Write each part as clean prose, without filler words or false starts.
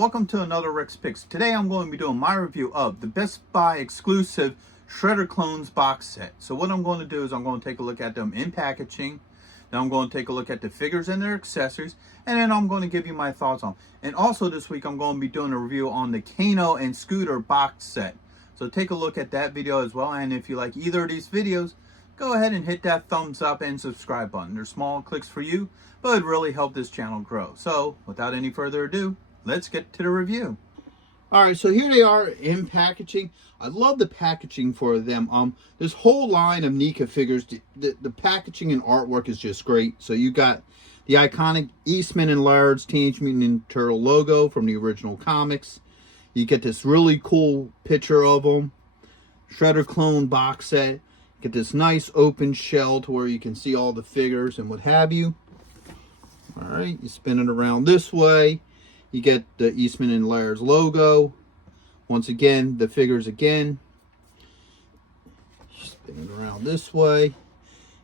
welcome to another Rex Picks. Today I'm going to be doing my review of the Best Buy exclusive Shredder Clones box set. So what I'm going to do is I'm going to take a look at them in packaging. Then I'm going to take a look at the figures and their accessories. And then I'm going to give you my thoughts on. And also this week I'm going to be doing a review on the Kano and Scooter box set. So take a look at that video as well. And if you like either of these videos, go ahead and hit that thumbs up and subscribe button. They're small clicks for you, but it really help this channel grow. So without any further ado, let's get to the review. All right, so here they are in packaging. I love the packaging for them. This whole line of NECA figures, the packaging and artwork is just great. So you got the iconic Eastman and Laird's Teenage Mutant Ninja Turtle logo from the original comics. You get this really cool picture of them. Shredder clone box set. Get this nice open shell to where you can see all the figures and what have you. All right, you spin it around this way. You get the Eastman and Laird's logo. Once again, the figures again. Spin it around this way.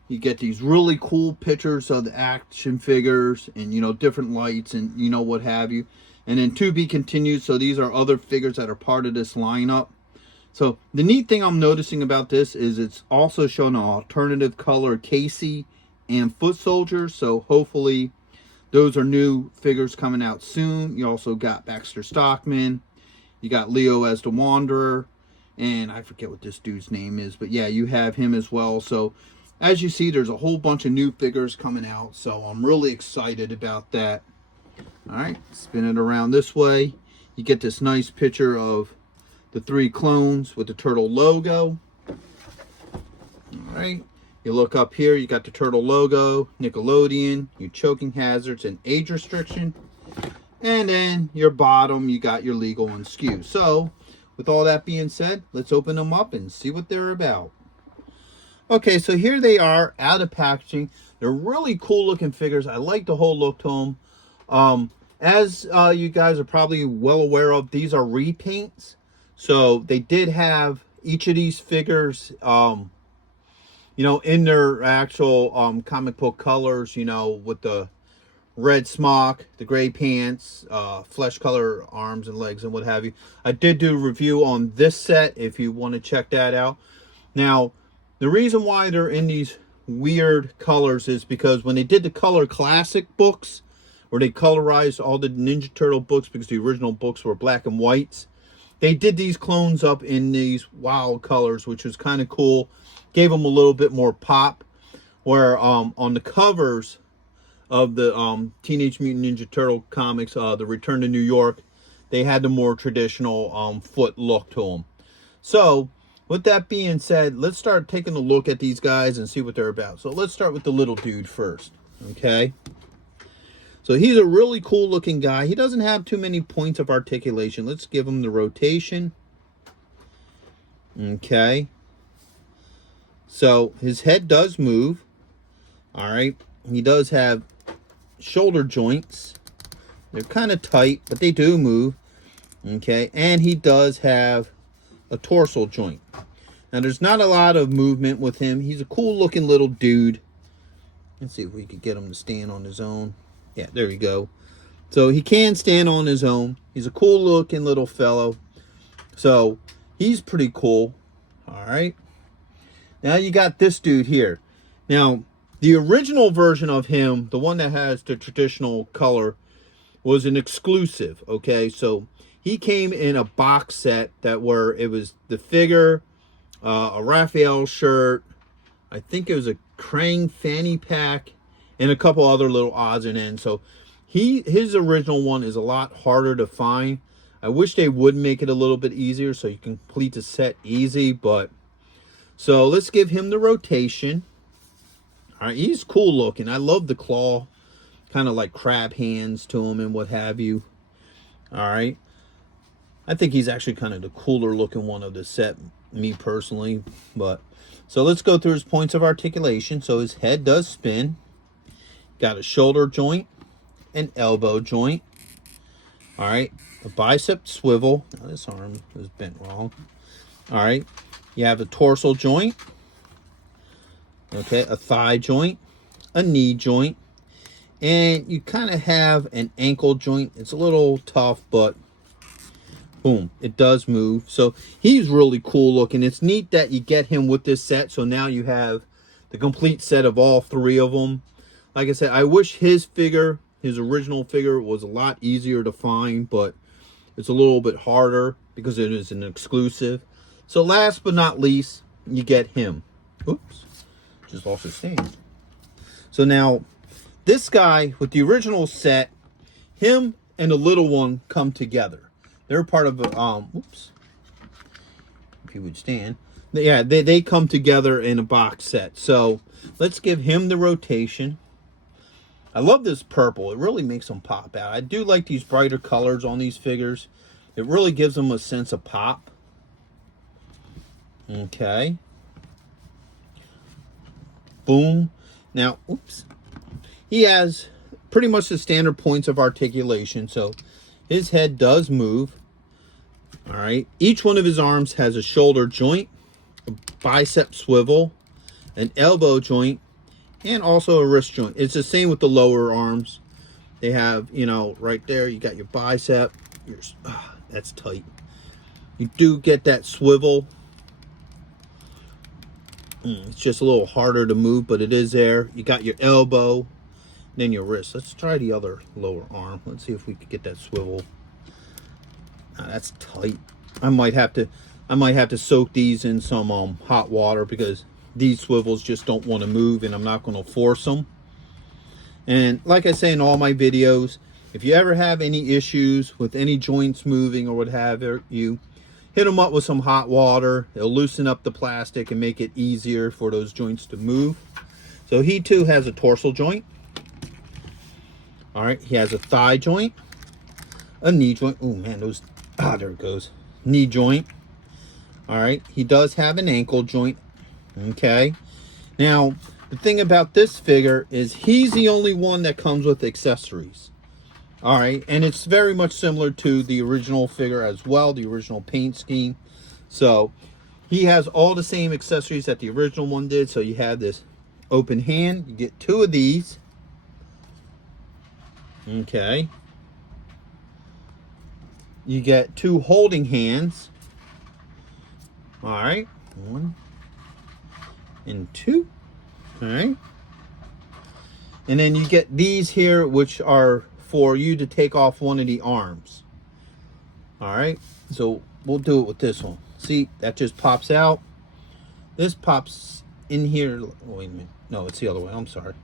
You get these really cool pictures of the action figures and, you know, different lights and, you know, what have you. And then to be continued. So these are other figures that are part of this lineup. So the neat thing I'm noticing about this is it's also shown an alternative color Casey and Foot Soldier. So hopefully those are new figures coming out soon. You also got Baxter Stockman. You got Leo as the Wanderer. And I forget what this dude's name is. But yeah, you have him as well. So as you see, there's a whole bunch of new figures coming out. So I'm really excited about that. All right, spin it around this way. You get this nice picture of the three clones with the turtle logo. All right. You look up here, you got the turtle logo, Nickelodeon, your choking hazards and age restriction. And then your bottom, you got your legal and skew. So, with all that being said, let's open them up and see what they're about. Okay, so here they are out of packaging. They're really cool looking figures. I like the whole look to them. As you guys are probably well aware of, these are repaints. So they did have each of these figures, you know, in their actual comic book colors, you know, with the red smock, the gray pants, flesh color arms and legs and what have you. I did do a review on this set if you want to check that out. Now, the reason why they're in these weird colors is because when they did the Color Classic books, where they colorized all the Ninja Turtle books because the original books were black and whites, they did these clones up in these wild colors, which was kind of cool. Gave them a little bit more pop. Where on the covers of the Teenage Mutant Ninja Turtle comics, The Return to New York, they had the more traditional foot look to them. So, with that being said, let's start taking a look at these guys and see what they're about. So, let's start with the little dude first. Okay? So he's a really cool looking guy. He doesn't have too many points of articulation. Let's give him the rotation. Okay. So his head does move. All right. He does have shoulder joints. They're kind of tight, but they do move. Okay. And he does have a torso joint. Now there's not a lot of movement with him. He's a cool looking little dude. Let's see if we could get him to stand on his own. Yeah, there we go. So he can stand on his own. He's a cool looking little fellow. So he's pretty cool. All right. Now you got this dude here. Now, the original version of him, the one that has the traditional color, was an exclusive. Okay, so he came in a box set that where it was the figure, a Raphael shirt, I think it was a Krang fanny pack, and a couple other little odds and ends. So his original one is a lot harder to find. I wish they would make it a little bit easier so you can complete the set easy. But so let's give him the rotation. All right, he's cool looking. I love the claw, kind of like crab hands to him and what have you. All right, I think he's actually kind of the cooler looking one of the set, me personally. But so let's go through his points of articulation. So his head does spin. Got a shoulder joint, an elbow joint. All right, a bicep swivel. Now this arm is bent wrong. All right, you have a torso joint. Okay, a thigh joint, a knee joint, and you kind of have an ankle joint. It's a little tough, but Boom, it does move. So he's really cool looking. It's neat that you get him with this set. So now you have the complete set of all three of them. Like I said, I wish his original figure was a lot easier to find, but it's a little bit harder because it is an exclusive. So last but not least, you get him. Oops, just lost his stand. So now this guy with the original set, him and the little one come together. They're part of a, oops, if he would stand. Yeah, they come together in a box set. So let's give him the rotation. I love this purple. It really makes them pop out. I do like these brighter colors on these figures. It really gives them a sense of pop. Okay. Boom. Now, oops. He has pretty much the standard points of articulation. So his head does move. All right. Each one of his arms has a shoulder joint, a bicep swivel, an elbow joint, and also a wrist joint. It's the same with the lower arms. They have, you know, right there, you got your bicep. That's tight. You do get that swivel. It's just a little harder to move, but it is there. You got your elbow, then your wrist. Let's try the other lower arm. Let's see if we could get that swivel. That's tight. I might have to soak these in some hot water because these swivels just don't want to move, and I'm not going to force them. And like I say in all my videos, if you ever have any issues with any joints moving or what have you, hit them up with some hot water. It'll loosen up the plastic and make it easier for those joints to move. So he too has a dorsal joint. All right, he has a thigh joint, a knee joint. Oh man, those, there it goes. Knee joint. All right, he does have an ankle joint. Okay, now the thing about this figure is he's the only one that comes with accessories. All right, and it's very much similar to the original figure as well, the original paint scheme. So he has all the same accessories that the original one did. So you have this open hand, you get two of these. Okay, you get two holding hands. All right, 1 and 2. All right, and then you get these here, which are for you to take off one of the arms. All right, so we'll do it with this one. See, that just pops out. This pops in here. Wait a minute, no, it's the other way. I'm sorry.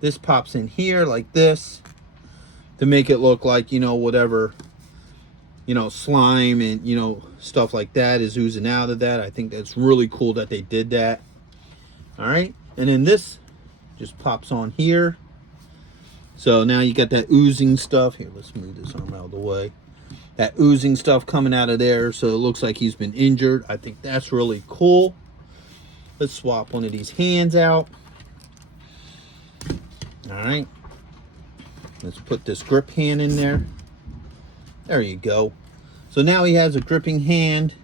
This pops in here like this to make it look like, you know, whatever, you know, slime and, you know, stuff like that is oozing out of that. I think that's really cool that they did that. All right, and then this just pops on here. So now you got that oozing stuff. Here, let's move this arm out of the way. That oozing stuff coming out of there, so it looks like he's been injured. I think that's really cool. Let's swap one of these hands out. All right. Let's put this grip hand in there. There you go. So now he has a gripping hand.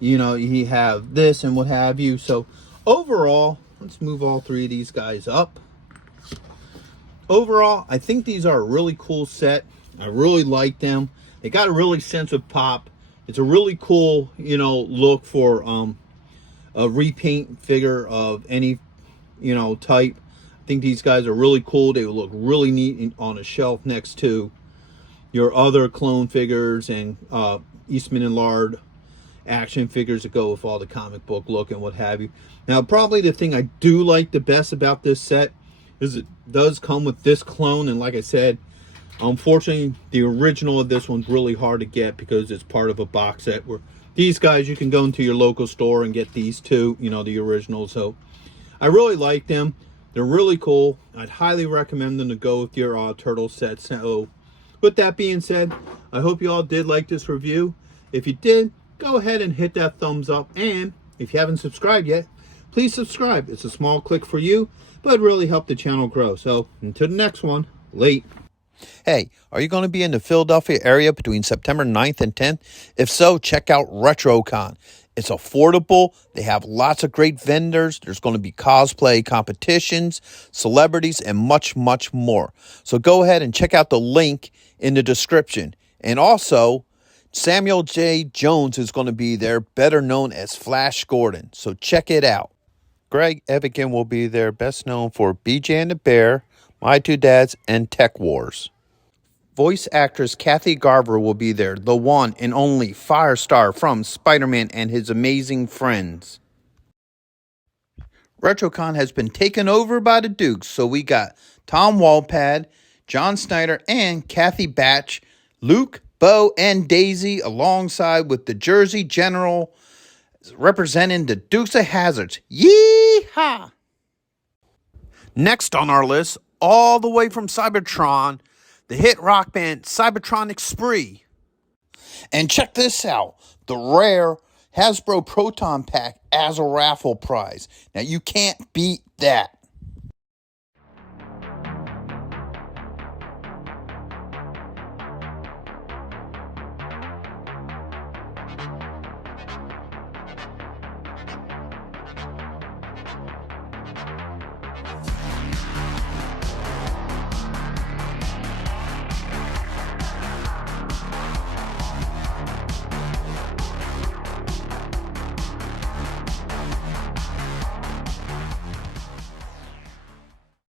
You know, he have this and what have you. So overall, let's move all three of these guys up. Overall, I think these are a really cool set. I really like them. They got a really sense of pop. It's a really cool, you know, look for a repaint figure of any, you know, type. I think these guys are really cool. They would look really neat on a shelf next to your other clone figures and Eastman and Lard action figures that go with all the comic book look and what have you. Now, probably the thing I do like the best about this set is it does come with this clone. And like I said, unfortunately, the original of this one's really hard to get because it's part of a box set where these guys, you can go into your local store and get these two, you know, the original. So I really like them. They're really cool. I'd highly recommend them to go with your turtle sets. So with that being said, I hope you all did like this review. If you did, go ahead and hit that thumbs up. And if you haven't subscribed yet, please subscribe. It's a small click for you, but it really helped the channel grow. So until the next one, late. Hey, are you going to be in the Philadelphia area between September 9th and 10th? If so, check out RetroCon. It's affordable. They have lots of great vendors. There's going to be cosplay competitions, celebrities, and much, much more. So go ahead and check out the link in the description. And also, Samuel J. Jones is going to be there, better known as Flash Gordon. So check it out. Greg Evigan will be there, best known for BJ and the Bear, My Two Dads, and Tech Wars. Voice actress Kathy Garver will be there, the one and only Firestar from Spider-Man and His Amazing Friends. RetroCon has been taken over by the Dukes, so we got Tom Walpad, John Snyder, and Kathy Batch, Luke, Bo, and Daisy, alongside with the Jersey General representing the Dukes of Hazzards. Yee-haw! Next on our list, all the way from Cybertron, the hit rock band Cybertronic Spree. And check this out, the rare Hasbro Proton Pack as a raffle prize. Now you can't beat that.